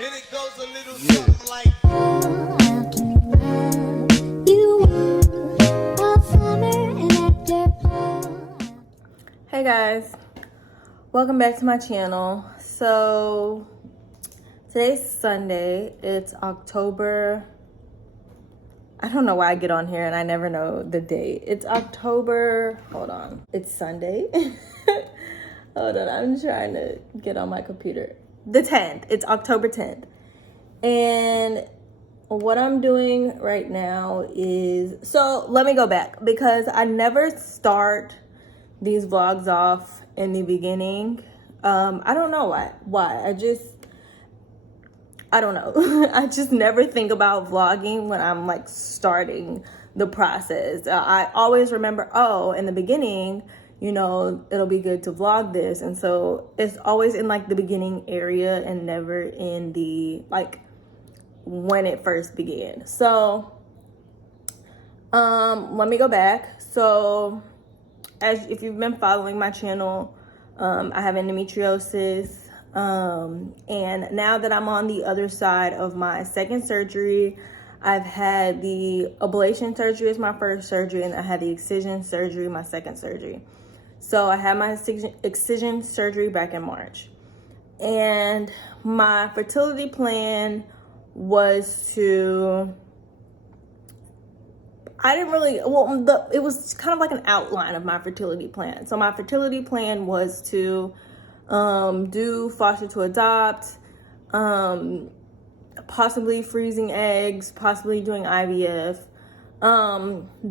And it goes a little something like. Hey guys, welcome back to my channel. So today's Sunday. It's October. I don't know why I get on here and I never know the date. It's October. Hold on. It's Sunday. Hold on. I'm trying to get on my computer. The 10th. It's October 10th. And what I'm doing right now is, so let me go back because I never start these vlogs off in the beginning. I don't know why. I don't know. I just never think about vlogging when I'm like starting the process. I always remember, oh, in the beginning, you know, it'll be good to vlog this. And so it's always in like the beginning area and never in the like when it first began. So let me go back. So if you've been following my channel, I have endometriosis. And now that I'm on the other side of my second surgery, I've had the ablation surgery as my first surgery, and I had the excision surgery, my second surgery. So I had my excision surgery back in March. And my fertility plan was to, it was kind of like an outline of my fertility plan. So my fertility plan was to do foster to adopt, possibly freezing eggs, possibly doing IVF.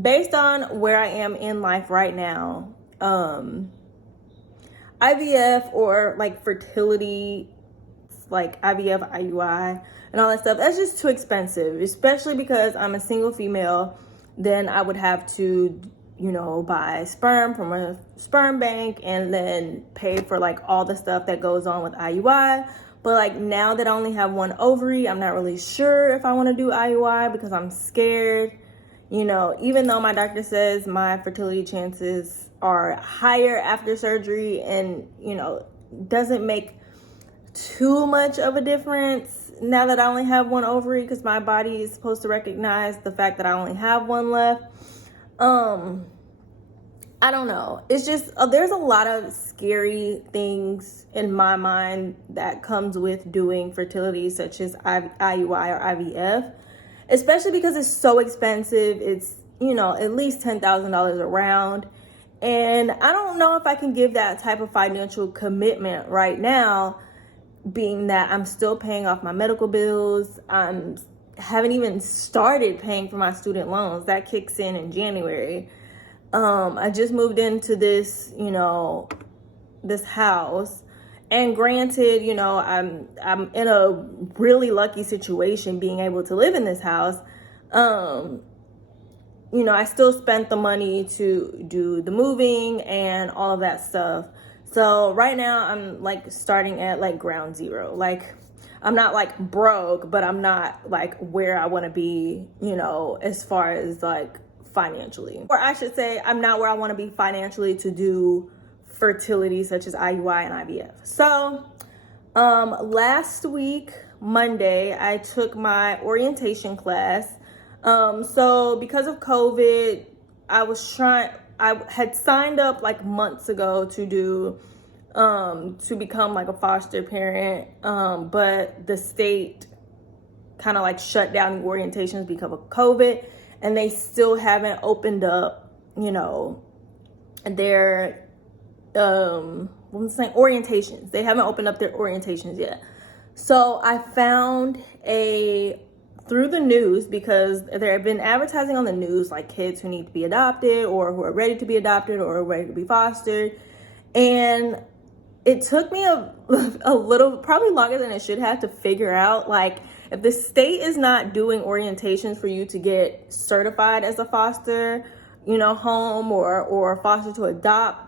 Based on where I am in life right now, IVF or like fertility, like IVF, IUI, and all that stuff, that's just too expensive, especially because I'm a single female. Then I would have to, you know, buy sperm from a sperm bank and then pay for like all the stuff that goes on with IUI. But like now that I only have one ovary, I'm not really sure if I want to do IUI because I'm scared. You know, even though my doctor says my fertility chances are higher after surgery and, you know, doesn't make too much of a difference now that I only have one ovary because my body is supposed to recognize the fact that I only have one left. I don't know. It's just, there's a lot of scary things in my mind that comes with doing fertility, such as IUI or IVF, especially because it's so expensive. It's, you know, at least $10,000 around. And I don't know if I can give that type of financial commitment right now, being that I'm still paying off my medical bills. Haven't even started paying for my student loans. That kicks in January. I just moved into this, you know, this house, and granted, you know, I'm in a really lucky situation being able to live in this house. You know, I still spent the money to do the moving and all of that stuff. So right now I'm like starting at like ground zero. Like I'm not like broke, but I'm not like where I want to be, you know, as far as like financially. Or I should say I'm not where I want to be financially to do fertility such as IUI and IVF. So last week, Monday, I took my orientation class. So because of COVID, I had signed up like months ago to do, to become like a foster parent. But the state kind of like shut down the orientations because of COVID, and they still haven't opened up, you know, their, orientations. They haven't opened up their orientations yet. So I found through the news, because there have been advertising on the news, like kids who need to be adopted or who are ready to be adopted or ready to be fostered. And it took me a little, probably longer than it should have, to figure out, like, if the state is not doing orientations for you to get certified as a foster, you know, home or foster to adopt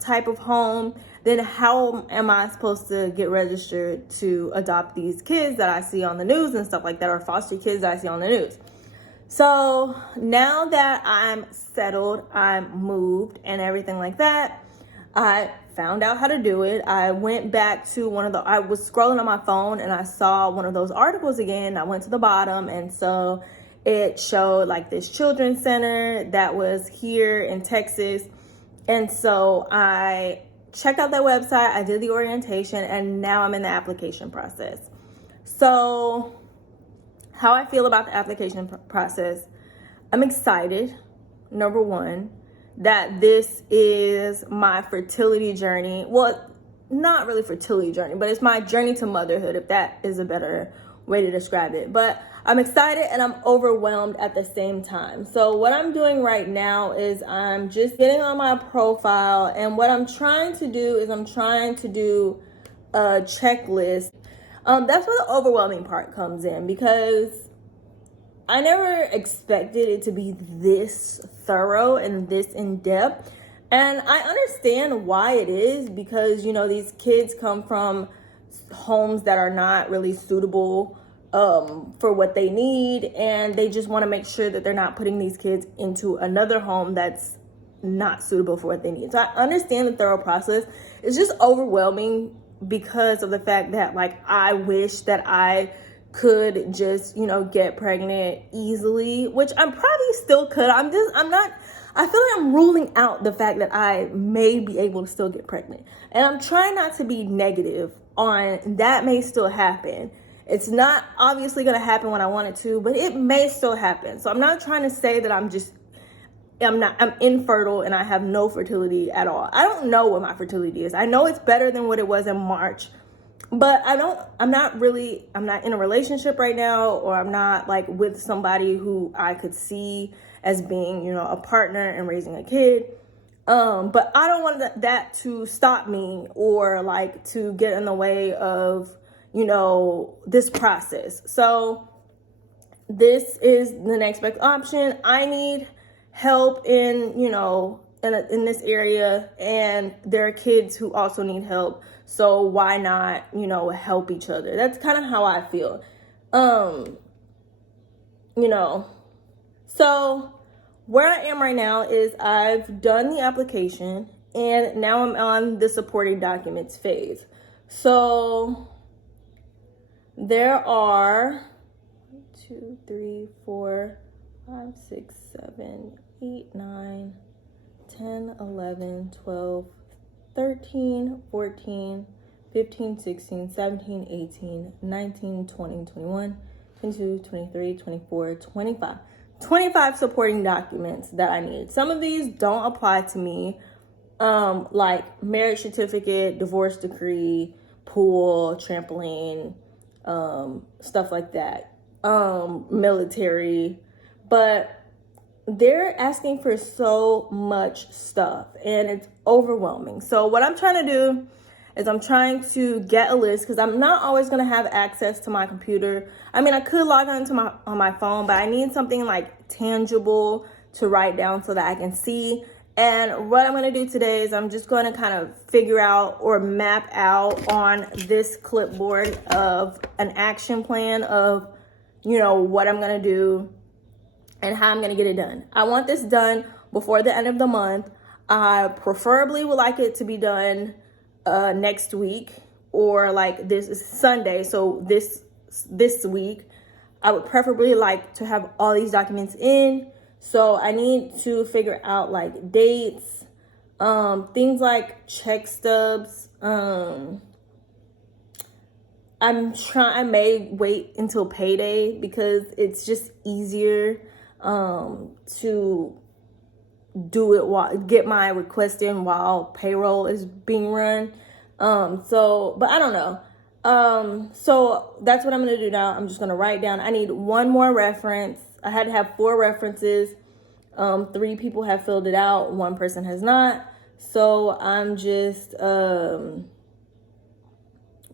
type of home, then how am I supposed to get registered to adopt these kids that I see on the news and stuff like that, or foster kids that I see on the news? So now that I'm settled, I'm moved and everything like that, I found out how to do it. I went back to I was scrolling on my phone and I saw one of those articles again. I went to the bottom, and so it showed like this children's center that was here in Texas. And so I checked out that website, I did the orientation, and now I'm in the application process. So how I feel about the application process, I'm excited, number one, that this is my fertility journey. Well, not really fertility journey, but it's my journey to motherhood, if that is a better way to describe it. But I'm excited and I'm overwhelmed at the same time. So what I'm doing right now is I'm just getting on my profile, and what I'm trying to do is I'm trying to do a checklist. That's where the overwhelming part comes in, because I never expected it to be this thorough and this in-depth. And I understand why it is, because, you know, these kids come from homes that are not really suitable for what they need, and they just want to make sure that they're not putting these kids into another home that's not suitable for what they need. So I understand the thorough process. It's just overwhelming because of the fact that, like, I wish that I could just, you know, get pregnant easily, which I'm probably still could. I feel like I'm ruling out the fact that I may be able to still get pregnant. And I'm trying not to be negative on that may still happen. It's not obviously going to happen when I want it to, but it may still happen. So I'm not trying to say that I'm infertile and I have no fertility at all. I don't know what my fertility is. I know it's better than what it was in March, but I'm not in a relationship right now, or I'm not like with somebody who I could see as being, you know, a partner and raising a kid. But I don't want that to stop me or like to get in the way of, you know, this process. So this is the next best option. I need help in, you know, in this area, and there are kids who also need help. So why not, you know, help each other? That's kind of how I feel. You know, so where I am right now is I've done the application, and now I'm on the supporting documents phase. So there are 2, 3, 4, 5, 6, 7, 8, 9, 10, 11, 12, 13, 14, 15, 16, 17, 18, 19, 20, 21, 22, 23, 24, 25. 25 supporting documents that I need. Some of these don't apply to me, like marriage certificate, divorce decree, pool, trampoline, stuff like that, military, but they're asking for so much stuff and it's overwhelming. So what I'm trying to do is I'm trying to get a list, because I'm not always going to have access to my computer. I mean, I could log on my phone, but I need something like tangible to write down so that I can see. And what I'm going to do today is I'm just going to kind of figure out or map out on this clipboard of an action plan of, you know, what I'm going to do and how I'm going to get it done. I want this done before the end of the month. I preferably would like it to be done next week, or like this is Sunday. So this week, I would preferably like to have all these documents in. So I need to figure out like dates, things like check stubs. I may wait until payday because it's just easier to do it get my request in while payroll is being run. But I don't know. So that's what I'm going to do now. I'm just going to write down. I need one more reference. I had to have 4 references. 3 people have filled it out. 1 person has not. So I'm just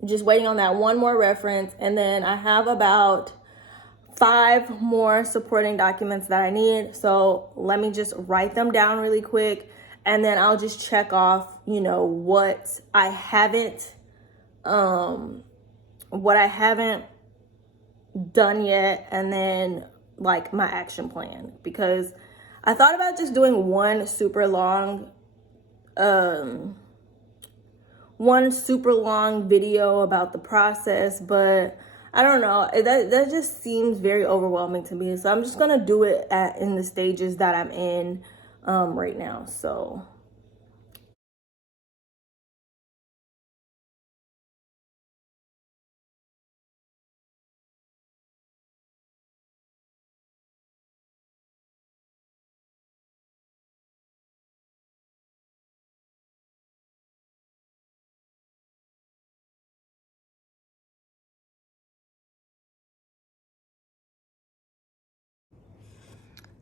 waiting on that one more reference. And then I have about 5 more supporting documents that I need. So let me just write them down really quick, and then I'll just check off, you know, what I haven't done yet, and then like my action plan, because I thought about just doing one super long one super long video about the process, but I don't know, that just seems very overwhelming to me. So I'm just gonna do it in the stages that I'm in right now. So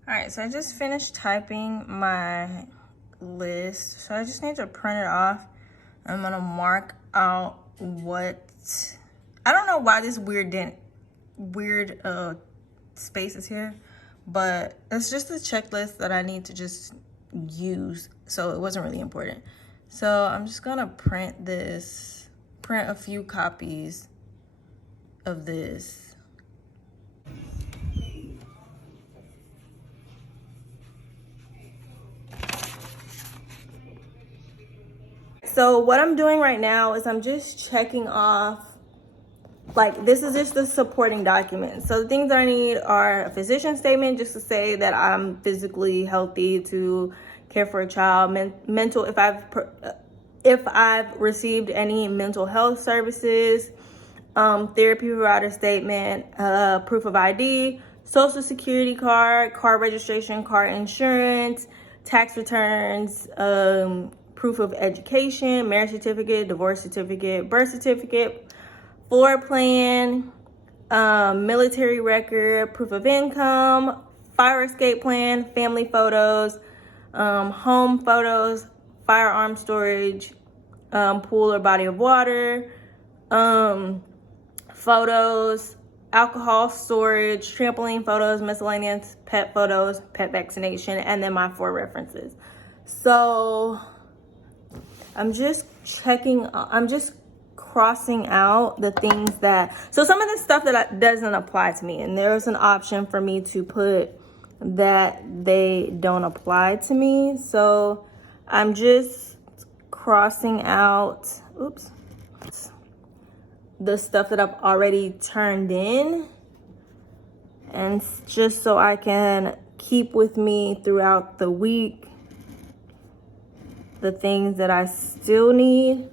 all right, so I just finished typing my list. So I just need to print it off. I'm gonna mark out what, I don't know why this weird space is here, but it's just a checklist that I need to just use. So it wasn't really important. So I'm just gonna print a few copies of this. So what I'm doing right now is I'm just checking off, like, this is just the supporting document. So the things that I need are a physician statement, just to say that I'm physically healthy to care for a child, mental, if I've received any mental health services, therapy provider statement, proof of ID, social security card, car registration, car insurance, tax returns, proof of education, marriage certificate, divorce certificate, birth certificate, floor plan, military record, proof of income, fire escape plan, family photos, home photos, firearms storage, pool or body of water, photos, alcohol storage, trampoline photos, miscellaneous pet photos, pet vaccination, and then my 4 references. So I'm just crossing out the things that, so some of the stuff that doesn't apply to me, and there's an option for me to put that they don't apply to me. So I'm just crossing out, the stuff that I've already turned in, and just so I can keep with me throughout the week the things that I still need,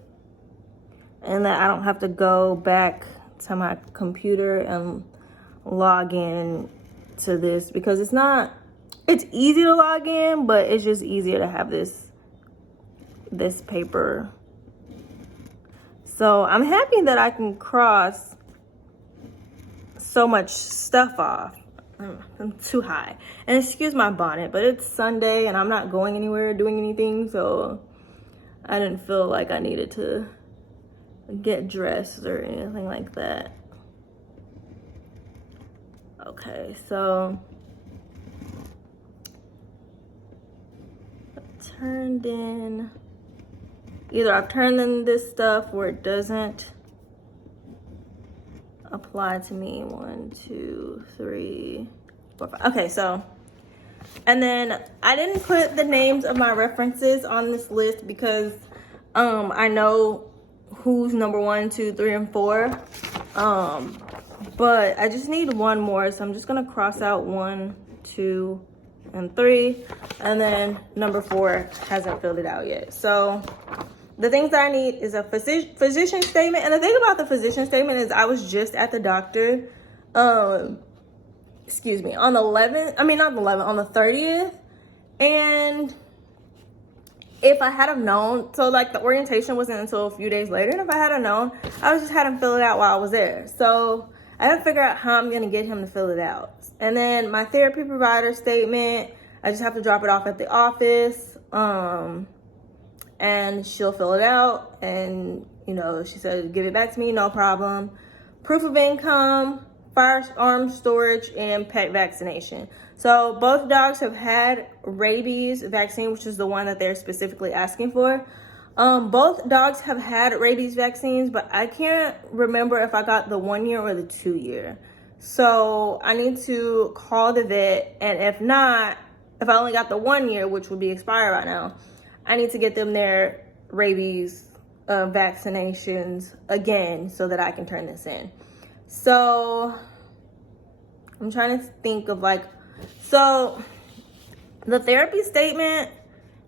and that I don't have to go back to my computer and log in to this, because it's easy to log in, but it's just easier to have this paper. So I'm happy that I can cross so much stuff off. I'm too high. And excuse my bonnet, but it's Sunday and I'm not going anywhere doing anything, so I didn't feel like I needed to get dressed or anything like that. Okay, so either I've turned in this stuff where it doesn't apply to me. 1, 2, 3, 4, 5. Okay, so, and then I didn't put the names of my references on this list because I know who's number 1, 2, 3, and 4. But I just need one more, so I'm just gonna cross out 1, 2, and 3, and then number 4 hasn't filled it out yet. So the things that I need is a physician statement. And the thing about the physician statement is I was just at the doctor, on the 30th. And if I had have known, so like the orientation wasn't until a few days later. And if I had have known, I would just had him fill it out while I was there. So I had to figure out how I'm gonna get him to fill it out. And then my therapy provider statement, I just have to drop it off at the office. And she'll fill it out, and she said give it back to me, no problem. Proof of income, firearms storage, and pet vaccination. So both dogs have had rabies vaccine, which is the one that they're specifically asking for. Both dogs have had rabies vaccines, but I can't remember if I got the 1 year or the 2 year. So I need to call the vet, and if I only got the 1 year, which would be expired right now, I need to get them their rabies vaccinations again so that I can turn this in. So I'm trying to think of like, so the therapy statement,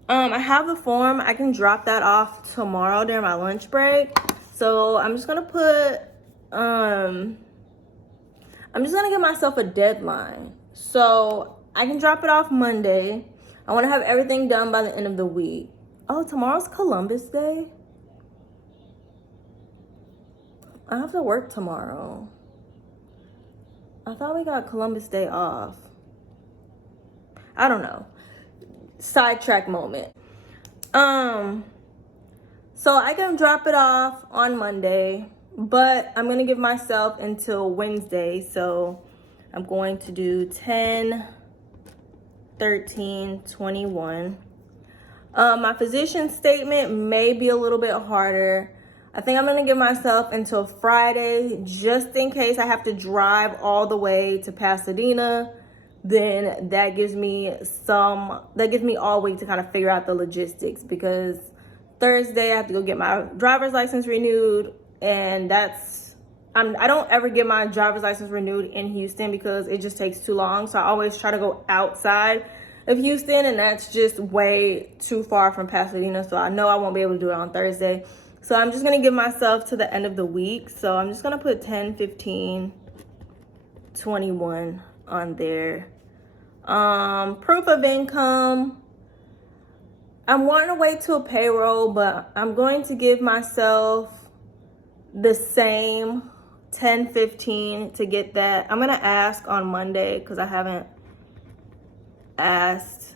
I have the form. I can drop that off tomorrow during my lunch break. So I'm just gonna give myself a deadline. So I can drop it off Monday. I wanna have everything done by the end of the week. Oh, tomorrow's Columbus Day. I have to work tomorrow. I thought we got Columbus Day off. I don't know. Sidetrack moment. So I can drop it off on Monday, but I'm gonna give myself until Wednesday. So I'm going to do 10, 13, 21. My physician statement may be a little bit harder. I think I'm gonna give myself until Friday, just in case I have to drive all the way to Pasadena. Then that gives me all week to kind of figure out the logistics, because Thursday I have to go get my driver's license renewed, and I don't ever get my driver's license renewed in Houston because it just takes too long. So I always try to go outside of Houston, and that's just way too far from Pasadena. So I know I won't be able to do it on Thursday. So I'm just gonna give myself to the end of the week. So I'm just gonna put 10, 15, 21 on there. Proof of income. I'm wanting to wait till payroll, but I'm going to give myself the same 10, 15 to get that. I'm gonna ask on Monday because I haven't asked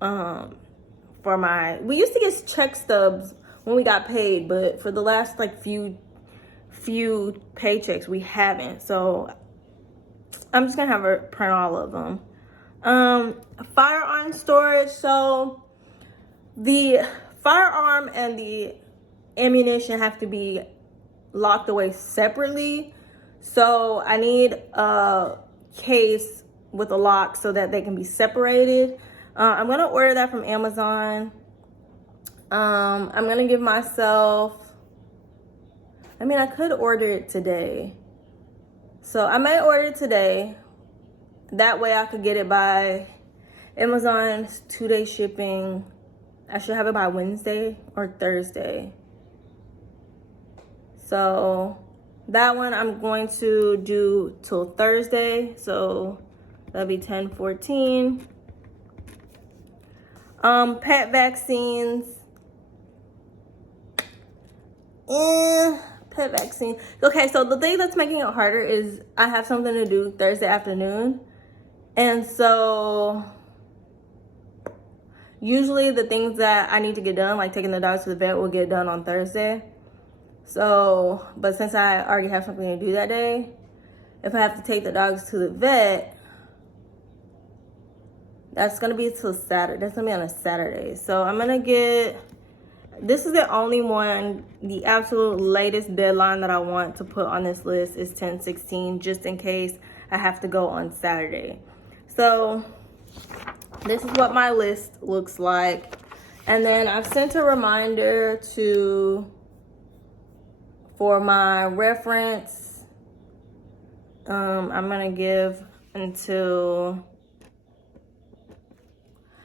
we used to get check stubs when we got paid, but for the last like few paychecks we haven't. So I'm just gonna have her print all of them. Firearms storage. So the firearm and the ammunition have to be locked away separately. So I need a case with a lock so that they can be separated. I'm gonna order that from Amazon. I'm gonna give myself, I could order it today. So I may order it today. That way I could get it by Amazon's 2-day shipping. I should have it by Wednesday or Thursday. So that one I'm going to do till Thursday. So that'll be 10, 14. Pet vaccines. Pet vaccine. Okay, so the thing that's making it harder is I have something to do Thursday afternoon. And so usually the things that I need to get done, like taking the dogs to the vet, will get done on Thursday. So, but since I already have something to do that day, if I have to take the dogs to the vet, that's gonna be till Saturday. That's gonna be on a Saturday. So I'm gonna this is the only one, the absolute latest deadline that I want to put on this list is 10/16, just in case I have to go on Saturday. So this is what my list looks like. And then I've sent a reminder for my reference. I'm gonna give until,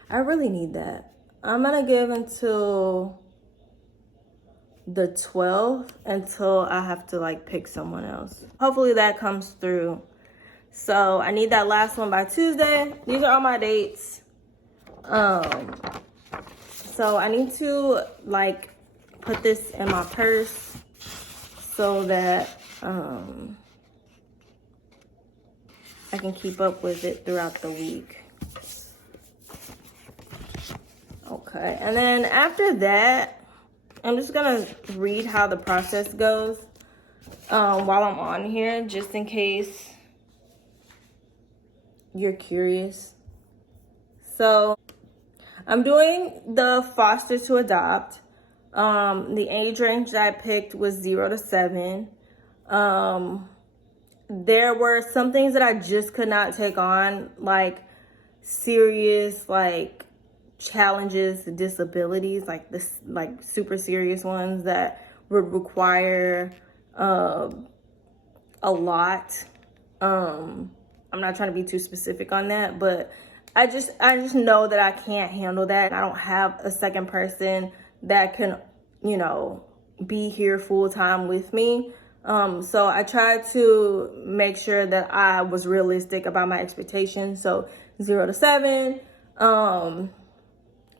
I really need that. I'm gonna give until the 12th until I have to like pick someone else. Hopefully that comes through. So I need that last one by Tuesday. These are all my dates. So I need to like put this in my purse so that I can keep up with it throughout the week. Okay, and then after that, I'm just gonna read how the process goes while I'm on here, just in case you're curious. So I'm doing the foster to adopt. The age range that I picked was 0 to 7. There were some things that I just could not take on, like serious, like challenges, disabilities, like this, like super serious ones that would require a lot. I'm not trying to be too specific on that, but I just know that I can't handle that. I don't have a second person that can, you know, be here full time with me. So I tried to make sure that I was realistic about my expectations. So 0 to 7.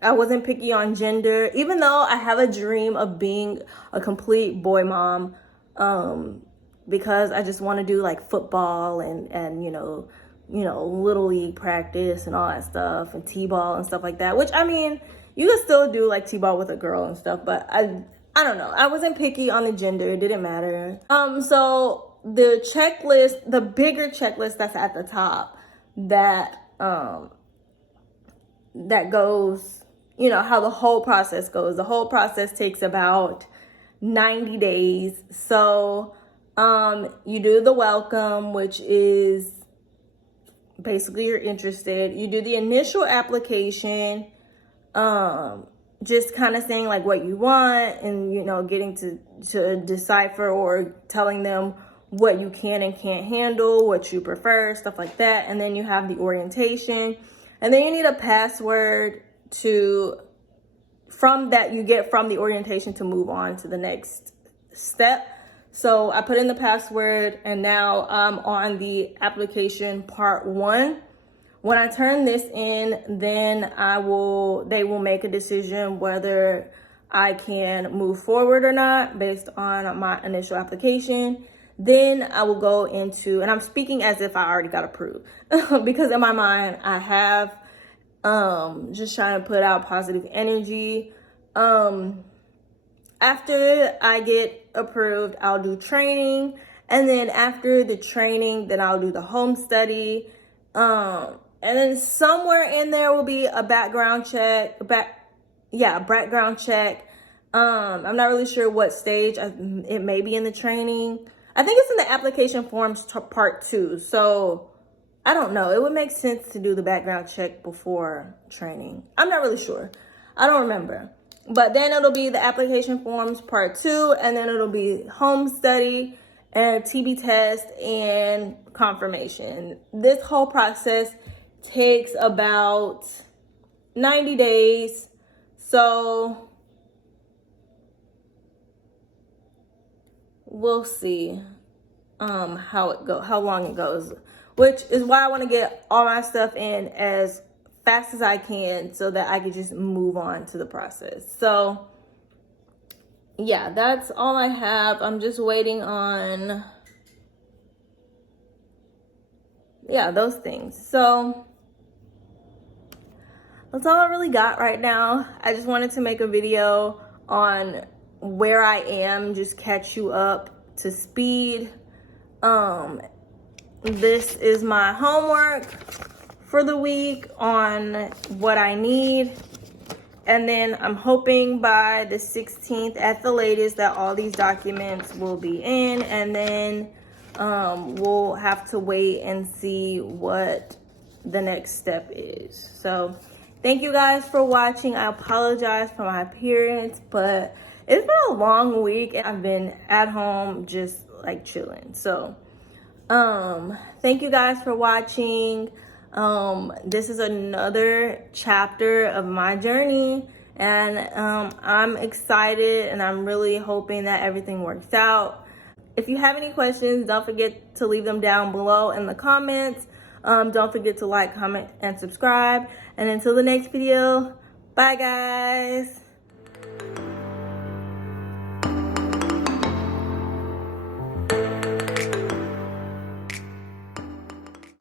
I wasn't picky on gender, even though I have a dream of being a complete boy mom, because I just want to do like football and you know, little league practice and all that stuff, and t-ball and stuff like that, which, I mean, you can still do like t-ball with a girl and stuff, but I don't know. I wasn't picky on the gender. It didn't matter. So the checklist, the bigger checklist that's at the top, that that goes, you know, how the whole process goes. The whole process takes about 90 days. So you do the welcome, which is basically you're interested. You do the initial application, just kind of saying like what you want, and, you know, getting to decipher or telling them what you can and can't handle, what you prefer, stuff like that. And then you have the orientation, and then you need a password from that you get from the orientation to move on to the next step. So I put in the password, and now I'm on the application part 1. When I turn this in, then they will make a decision whether I can move forward or not based on my initial application. Then I will go into, and I'm speaking as if I already got approved because in my mind I have, just trying to put out positive energy. After I get approved, I'll do training, and then after the training, then I'll do the home study. And then somewhere in there will be a background check, background check. I'm not really sure what stage. It may be in the training. I think it's in the application forms part 2. So I don't know. It would make sense to do the background check before training. I'm not really sure. I don't remember. But then it'll be the application forms part 2, and then it'll be home study and TB test and confirmation. This whole process takes about 90 days. So we'll see how long it goes, which is why I want to get all my stuff in as fast as I can so that I can just move on to the process. So yeah, that's all I have. I'm just waiting on, those things. So that's all I really got right now. I just wanted to make a video on where I am, just catch you up to speed. This is my homework for the week on what I need. And then I'm hoping by the 16th at the latest that all these documents will be in, and then we'll have to wait and see what the next step is. So thank you guys for watching. I apologize for my appearance, but it's been a long week and I've been at home just like chilling. So thank you guys for watching. This is another chapter of my journey, and I'm excited, and I'm really hoping that everything works out. If you have any questions, don't forget to leave them down below in the comments. Don't forget to like, comment, and subscribe. And until the next video, bye guys.